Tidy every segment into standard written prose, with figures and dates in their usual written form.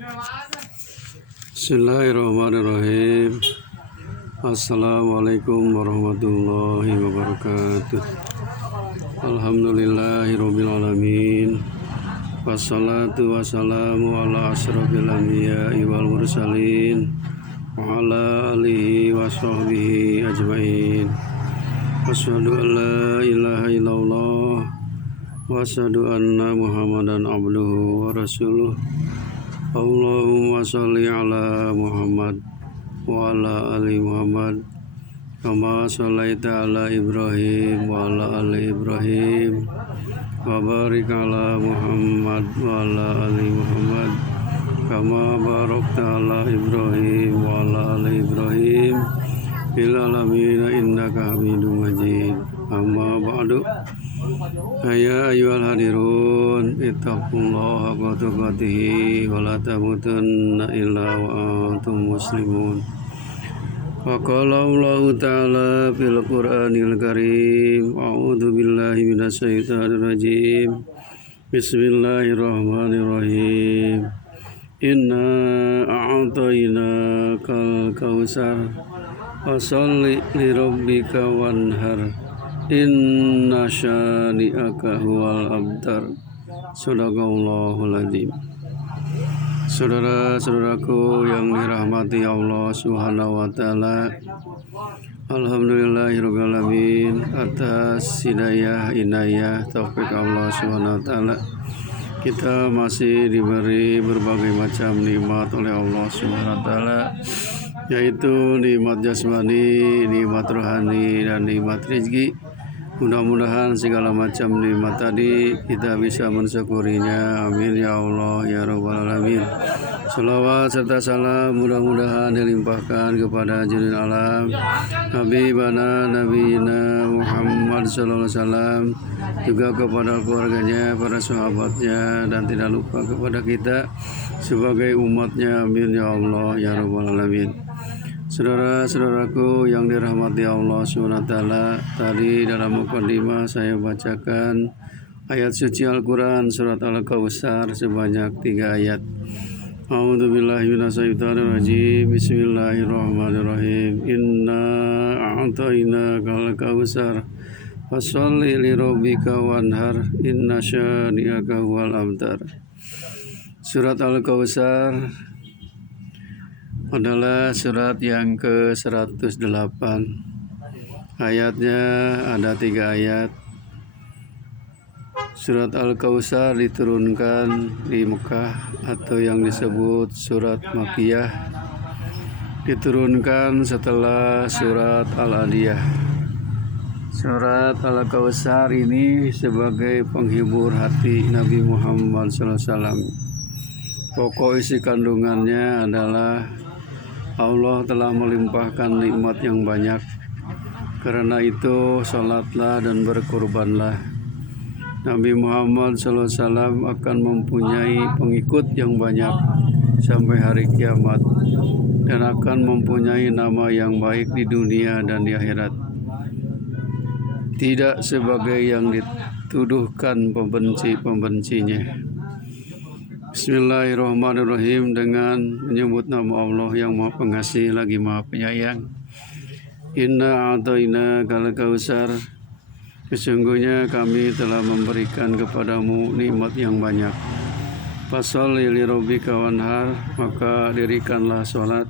Bismillahirrahmanirrahim. Assalamualaikum warahmatullahi wabarakatuh. Alhamdulillahirabbil alamin. Wassalatu wassalamu ala asyrofil anbiya'i wal mursalin wa ala alihi wa sahbihi ajmain. Asyhadu an la ilaha illallah wa asyhadu anna Muhammadan abduhu wa rasuluh. Allahumma sholli ala Muhammad wa ala ali Muhammad kama shallaita ala Ibrahim wa ala ali Ibrahim wa barik ala Muhammad wa ala ali Muhammad kama barakta ala Ibrahim wa ala ali Ibrahim fil alamin innaka Hamidum Majid. Amma ba'du. Ya ayyuhal hadirun ittaqullaha haqqa tuqatih wa la tamutunna illa wa antum muslimun. Wa qala Allah ta'ala fil Qur'anil Karim, a'udzu billahi minasyaitonir rajim. Bismillahirrahmanirrahim. Inna a'tainakal kautsar fasholli lirabbika wanhar. Inna syani'aka huwal abtar. Shadaqallahul adzim. Saudara-saudaraku yang dirahmati Allah Subhanahu wa taala, alhamdulillahirabbil alamin atas hidayah inayah taufik Allah Subhanahu wa taala. Kita masih diberi berbagai macam nikmat oleh Allah Subhanahu wa taala, yaitu nikmat jasmani, nikmat rohani, dan nikmat rezeki. Mudah-mudahan segala macam nikmat tadi kita bisa mensyukurinya. Amin ya Allah ya rabbal alamin. Salawat serta salam mudah-mudahan dilimpahkan kepada junjungan alam Habibana Nabiyina Muhammad sallallahu alaihi wasallam, juga kepada keluarganya, para sahabatnya, dan tidak lupa kepada kita sebagai umatnya. Amin ya Allah ya rabbal alamin. Saudara-saudaraku yang dirahmati Allah SWT, tadi dalam mukadimah saya bacakan ayat suci Al-Quran surat Al-Kautsar sebanyak 3 ayat. A'udzubillahi minasyaitonir rajim. Bismillahirrahmanirrahim. Inna a'tainakal kautsar fasholli lirabbika wanhar. Inna syani'aka huwal abtar. Surat Al-Kautsar adalah surat yang ke-108. Ayatnya ada 3 ayat. Surat Al-Kautsar diturunkan di Mekah atau yang disebut surat Makkiyah, diturunkan setelah surat Al-Adiyah. Surat Al-Kautsar ini sebagai penghibur hati Nabi Muhammad SAW. Pokok isi kandungannya adalah Allah telah melimpahkan nikmat yang banyak. Karena itu salatlah dan berkorbanlah. Nabi Muhammad SAW akan mempunyai pengikut yang banyak sampai hari kiamat, dan akan mempunyai nama yang baik di dunia dan di akhirat. Tidak sebagai yang dituduhkan pembenci-pembencinya. Bismillahirrahmanirrahim, dengan menyebut nama Allah yang Maha Pengasih lagi Maha Penyayang. Inna a'tainakal kautsar, sesungguhnya kami telah memberikan kepadamu nikmat yang banyak. Fasholli lirabbika wanhar, maka dirikanlah salat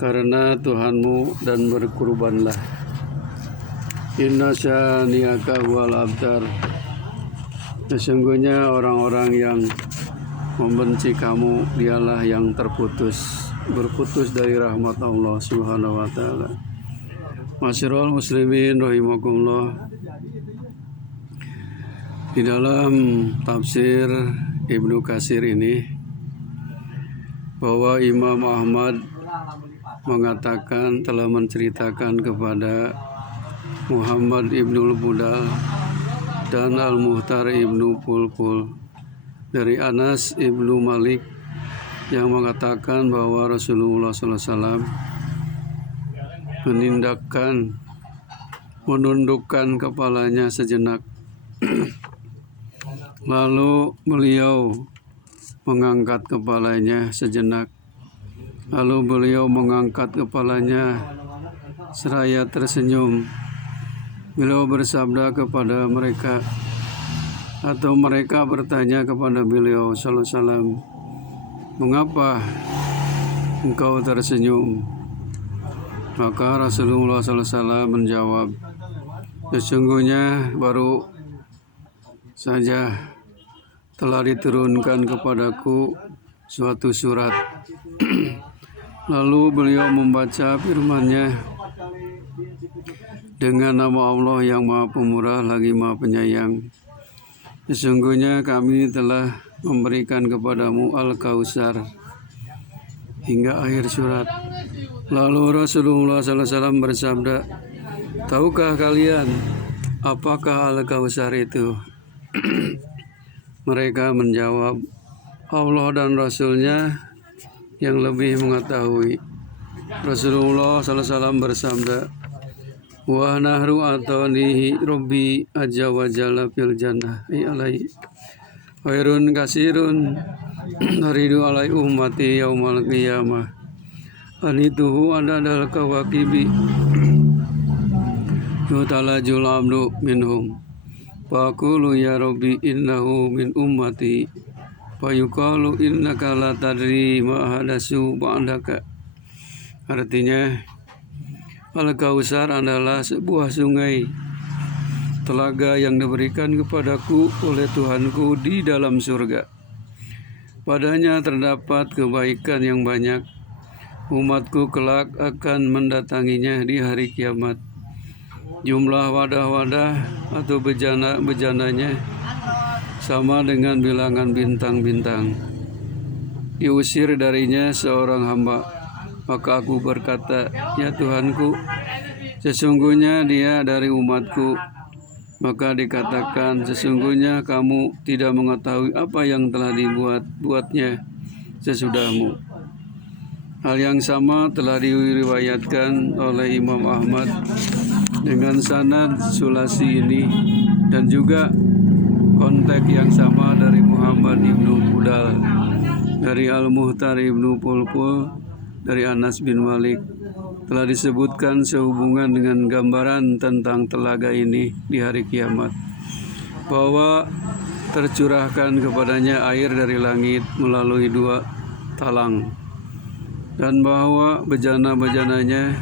karena Tuhanmu dan berkurbanlah. Inna syani'aka huwal abtar, sesungguhnya orang-orang yang membenci kamu dialah yang berputus dari rahmat Allah Subhanahu wa taala. Masyiral muslimin rahimakumullah. Di dalam tafsir Ibnu Katsir ini, bahwa Imam Ahmad mengatakan telah menceritakan kepada Muhammad ibnul Budal dan Al-Muhtar ibnu Pulpul dari Anas ibnu Malik yang mengatakan bahwa Rasulullah SAW menundukkan kepalanya sejenak. Lalu beliau mengangkat kepalanya sejenak. Lalu beliau mengangkat kepalanya seraya tersenyum. Beliau bersabda kepada mereka, atau mereka bertanya kepada beliau sallallahu alaihi wasallam, "Mengapa engkau tersenyum?" Maka Rasulullah sallallahu alaihi wasallam menjawab, "Sesungguhnya baru saja telah diturunkan kepadaku suatu surat." Lalu beliau membaca firman-Nya, "Dengan nama Allah yang Maha Pemurah lagi Maha Penyayang. Sesungguhnya kami telah memberikan kepadamu Al-Kautsar," hingga akhir surat. Lalu Rasulullah SAW bersabda, "Tahukah kalian apakah Al-Kautsar itu?" Mereka menjawab, "Allah dan Rasul-Nya yang lebih mengetahui." Rasulullah SAW bersabda, "Wa nahru atanihi Rabbi azza wa jalla fil jannah alai khairun kasirun haridu alai ummati yaumal qiyamah anituhu adadal kawakibi yutalajul abdu minhum faqulu ya Rabbi innahu min ummati fayuqalu innaka la tadri ma hadasu ba'daka." Artinya, Al-Kautsar adalah sebuah sungai, telaga yang diberikan kepadaku oleh Tuhanku di dalam surga. Padanya terdapat kebaikan yang banyak. Umatku kelak akan mendatanginya di hari kiamat. Jumlah wadah-wadah atau bejana-bejananya sama dengan bilangan bintang-bintang. Diusir darinya seorang hamba. Maka aku berkata, "Ya Tuhanku, sesungguhnya dia dari umatku." Maka dikatakan, "Sesungguhnya kamu tidak mengetahui apa yang telah dibuatnya sesudahmu." Hal yang sama telah diriwayatkan oleh Imam Ahmad dengan sanad sulasi ini, dan juga konteks yang sama dari Muhammad ibnu Budal, dari Al-Muhtar ibnu Pulpul, dari Anas bin Malik. Telah disebutkan sehubungan dengan gambaran tentang telaga ini di hari kiamat, bahwa tercurahkan kepadanya air dari langit melalui 2 talang, dan bahwa bejana-bejananya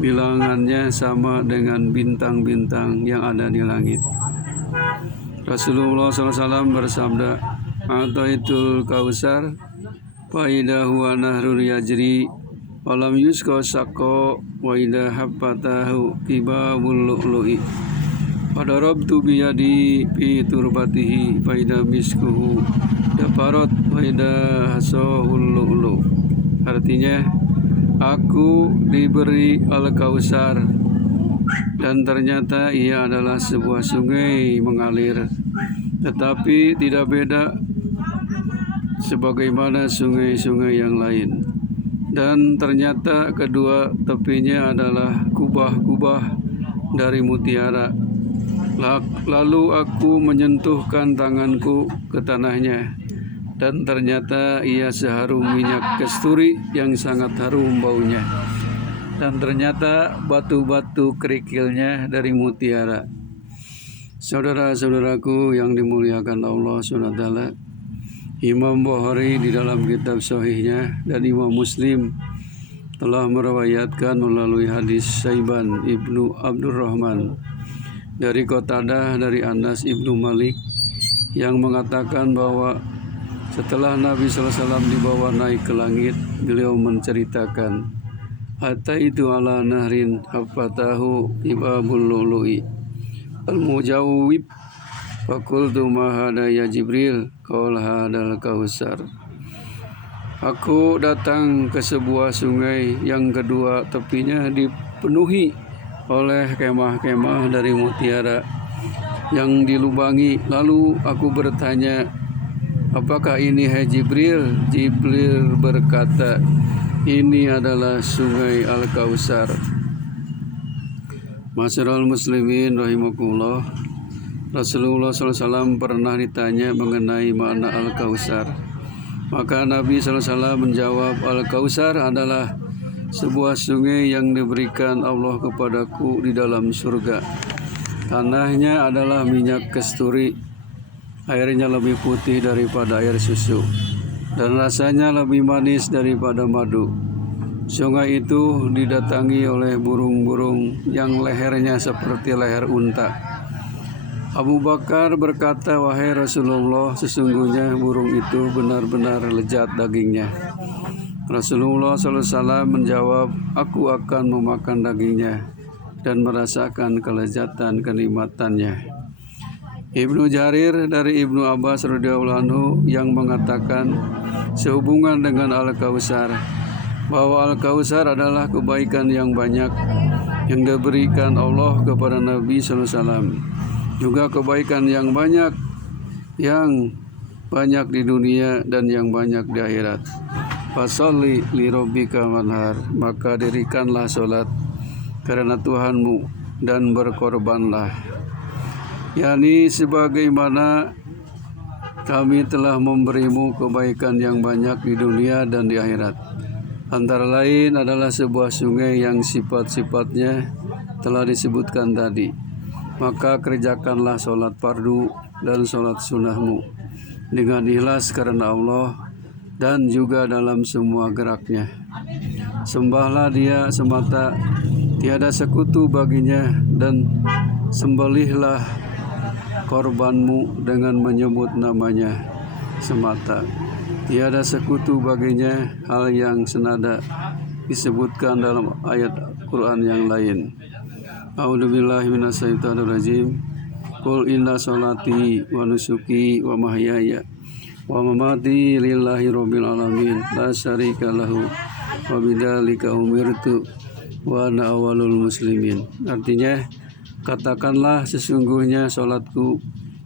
bilangannya sama dengan bintang-bintang yang ada di langit. Rasulullah SAW bersabda, "Ataitul Kautsar fa idza huwa nahrun yajri walam yusqa saqqa wa idza habbatahu kibabul lu'lu'i fadarabtu bi yadi fi turbatihi fa idza miskuhu dafarat wa idza hasahul lu'lu." Artinya, aku diberi Al-Kautsar dan ternyata ia adalah sebuah sungai mengalir, tetapi tidak beda sebagaimana sungai-sungai yang lain, dan ternyata kedua tepinya adalah kubah-kubah dari mutiara. Lalu aku menyentuhkan tanganku ke tanahnya, dan ternyata ia seharum minyak kasturi yang sangat harum baunya, dan ternyata batu-batu kerikilnya dari mutiara. Saudara-saudaraku yang dimuliakan Allah SWT, Imam Bukhari di dalam kitab Sahihnya dan Imam Muslim telah meriwayatkan melalui hadis Saiban ibnu Abdurrahman dari Qatadah dari Anas ibnu Malik yang mengatakan bahwa setelah Nabi SAW dibawa naik ke langit, beliau menceritakan, "Ataitu ala nahrin hafatahu ibabul lu'lu'i al-mujawwib fakultu ma hada ya Jibril qala hadal Kautsar." Aku datang ke sebuah sungai yang kedua tepinya dipenuhi oleh kemah-kemah dari mutiara yang dilubangi. Lalu aku bertanya, "Apakah ini hai Jibril?" Jibril berkata, "Ini adalah sungai Al-Kautsar." Masyarul muslimin rahimakumullah, Rasulullah SAW pernah ditanya mengenai makna Al-Kautsar. Maka Nabi SAW menjawab, Al-Kautsar adalah sebuah sungai yang diberikan Allah kepadaku di dalam surga. Tanahnya adalah minyak kasturi, airnya lebih putih daripada air susu, dan rasanya lebih manis daripada madu. Sungai itu didatangi oleh burung-burung yang lehernya seperti leher unta. Abu Bakar berkata, wahai Rasulullah, sesungguhnya burung itu benar-benar lezat dagingnya. Rasulullah SAW menjawab, aku akan memakan dagingnya dan merasakan kelezatan kenikmatannya. Ibnu Jarir dari Ibnu Abbas radhiyallahu anhu yang mengatakan sehubungan dengan Al-Kautsar, bahwa Al-Kautsar adalah kebaikan yang banyak yang diberikan Allah kepada Nabi SAW, juga kebaikan yang banyak di dunia dan yang banyak di akhirat. Fasholli li rabbika wanhar, maka dirikanlah solat karena Tuhanmu dan berkorbanlah. yakni sebagaimana kami telah memberimu kebaikan yang banyak di dunia dan di akhirat. Antara lain adalah sebuah sungai yang sifat-sifatnya telah disebutkan tadi. Maka kerjakanlah sholat fardu dan sholat sunnahmu dengan ikhlas karena Allah dan juga dalam semua geraknya. Sembahlah Dia semata, tiada sekutu baginya, dan sembelihlah korbanmu dengan menyebut namanya semata. Tiada sekutu baginya, hal yang senada disebutkan dalam ayat Quran yang lain. A'udzubillahi minasyaitonirrajim. Qul inna sholati wa nusuki wa mahyaya wa mamati lillahi rabbil alamin la syarika lahu wa bidzalika umirtu wa ana awwalul muslimin. Artinya, katakanlah sesungguhnya sholatku,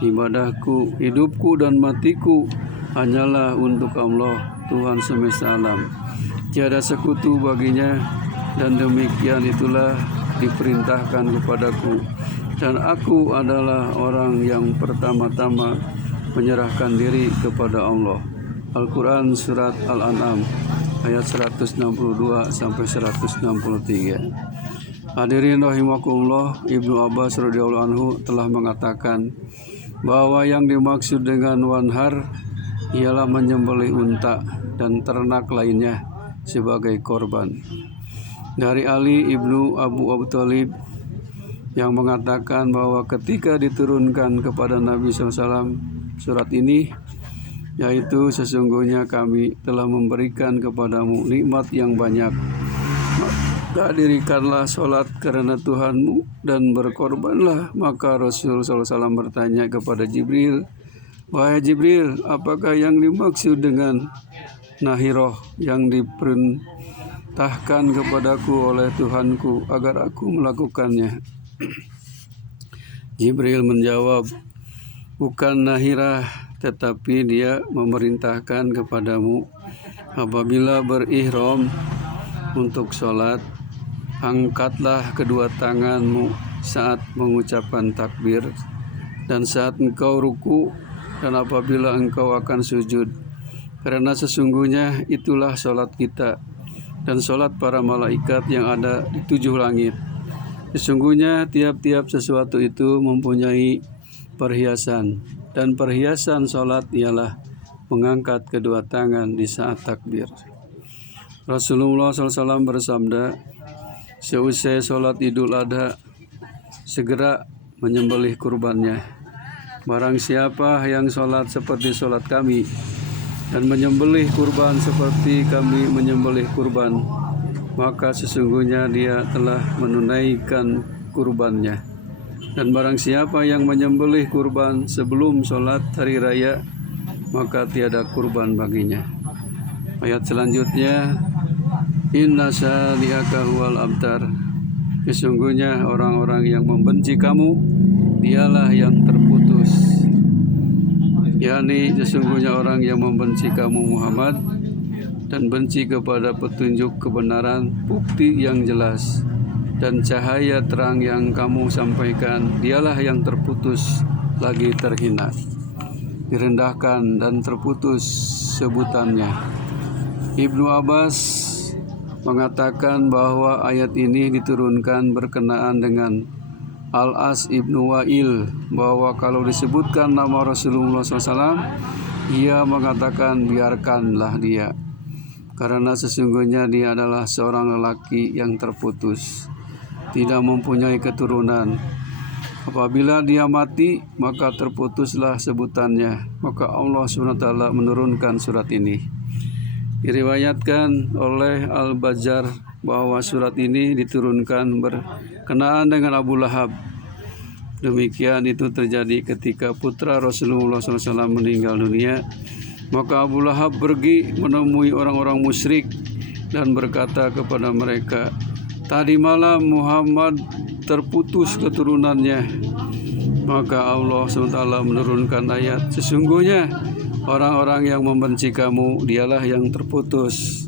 ibadahku, hidupku dan matiku hanyalah untuk Allah, Tuhan semesta alam. Tiada sekutu baginya, dan demikian itulah diperintahkan kepadaku, dan aku adalah orang yang pertama-tama menyerahkan diri kepada Allah. Al-Quran Surat Al-An'am ayat 162 sampai 163. Hadirin rahimakumullah, Ibnu Abbas radhiyallahu anhu telah mengatakan bahwa yang dimaksud dengan wanhar ialah menyembelih unta dan ternak lainnya sebagai korban. Dari Ali ibnu Abu Thalib yang mengatakan bahwa ketika diturunkan kepada Nabi SAW surat ini, yaitu sesungguhnya kami telah memberikan kepadamu nikmat yang banyak, maka dirikanlah sholat karena Tuhanmu dan berkorbanlah. Maka Rasul SAW bertanya kepada Jibril, wahai Jibril, apakah yang dimaksud dengan nahiroh yang diperintahkan kepadaku oleh Tuhanku agar aku melakukannya? Jibril menjawab, bukan nahirah, tetapi Dia memerintahkan kepadamu apabila berihram untuk sholat, angkatlah kedua tanganmu saat mengucapkan takbir dan saat engkau ruku dan apabila engkau akan sujud, karena sesungguhnya itulah sholat kita dan sholat para malaikat yang ada di 7 langit. Sesungguhnya tiap-tiap sesuatu itu mempunyai perhiasan, dan perhiasan sholat ialah mengangkat kedua tangan di saat takbir. Rasulullah SAW bersabda, seusai sholat Idul Adha, segera menyembelih kurbannya. Barang siapa yang sholat seperti sholat kami dan menyembelih kurban seperti kami menyembelih kurban, maka sesungguhnya dia telah menunaikan kurbannya. Dan barang siapa yang menyembelih kurban sebelum sholat hari raya, maka tiada kurban baginya. Ayat selanjutnya, inna syani'aka huwal abtar, sesungguhnya orang-orang yang membenci kamu dialah yang terputus. yakni sesungguhnya orang yang membenci kamu Muhammad dan benci kepada petunjuk kebenaran, bukti yang jelas dan cahaya terang yang kamu sampaikan, dialah yang terputus lagi terhina, direndahkan dan terputus sebutannya. Ibnu Abbas mengatakan bahwa ayat ini diturunkan berkenaan dengan Al-As ibnu Wa'il, bahwa kalau disebutkan nama Rasulullah SAW, ia mengatakan biarkanlah dia, karena sesungguhnya dia adalah seorang lelaki yang terputus, tidak mempunyai keturunan. Apabila dia mati, maka terputuslah sebutannya. Maka Allah SWT menurunkan surat ini. Diriwayatkan oleh Al-Bazzar bahwa surat ini diturunkan berkenaan dengan Abu Lahab. Demikian itu terjadi ketika putra Rasulullah SAW meninggal dunia. Maka Abu Lahab pergi menemui orang-orang musyrik dan berkata kepada mereka, "Tadi malam Muhammad terputus keturunannya." Maka Allah SWT menurunkan ayat, "Sesungguhnya orang-orang yang membenci kamu dialah yang terputus."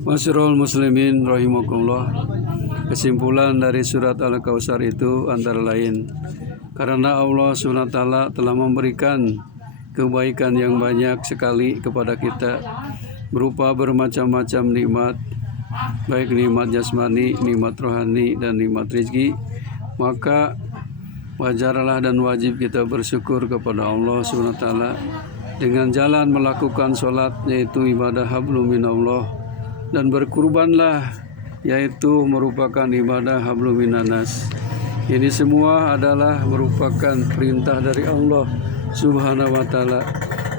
Masyrul muslimin rahimakumullah. Kesimpulan dari surat Al-Kautsar itu antara lain, karena Allah SWT telah memberikan kebaikan yang banyak sekali kepada kita, berupa bermacam-macam nikmat, baik nikmat jasmani, nikmat rohani, dan nikmat rezeki, maka wajarlah dan wajib kita bersyukur kepada Allah SWT dengan jalan melakukan sholat, yaitu ibadah hablum minallah, dan berkurbanlah, yaitu merupakan ibadah hablum minanas. Ini semua adalah merupakan perintah dari Allah Subhanahu wa Ta'ala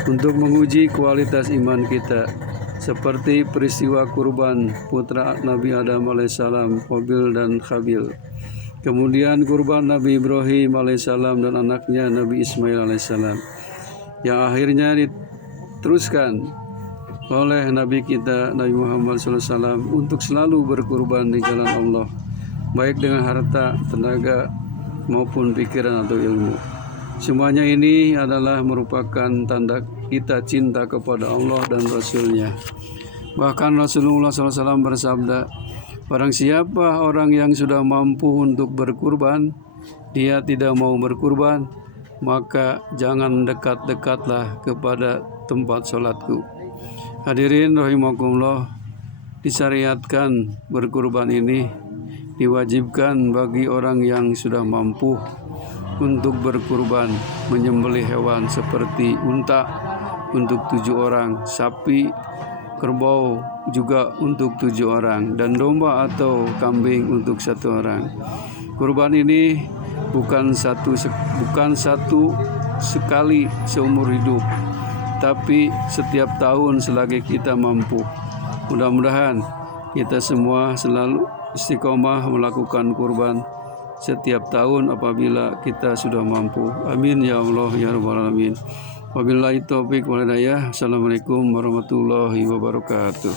untuk menguji kualitas iman kita, seperti peristiwa kurban putra Nabi Adam alaihissalam, Qabil dan Khabil. Kemudian kurban Nabi Ibrahim alaihissalam dan anaknya Nabi Ismail alaihissalam, yang akhirnya diteruskan oleh Nabi kita Nabi Muhammad SAW untuk selalu berkurban di jalan Allah, baik dengan harta, tenaga, maupun pikiran atau ilmu. Semuanya ini adalah merupakan tanda kita cinta kepada Allah dan Rasul-Nya. Bahkan Rasulullah SAW bersabda, "Barang siapa orang yang sudah mampu untuk berkurban, dia tidak mau berkurban, maka jangan dekat-dekatlah kepada tempat sholatku." Hadirin rahimakumullah, disyariatkan berkurban ini diwajibkan bagi orang yang sudah mampu untuk berkurban, menyembelih hewan seperti unta untuk 7 orang, sapi, kerbau juga untuk 7 orang, dan domba atau kambing untuk 1 orang. Kurban ini bukan satu sekali seumur hidup, tapi setiap tahun selagi kita mampu. Mudah-mudahan kita semua selalu istiqomah melakukan kurban setiap tahun apabila kita sudah mampu. Amin ya Allah ya rabbal alamin. Wabillahi taufiq wal hidayah. Assalamualaikum warahmatullahi wabarakatuh.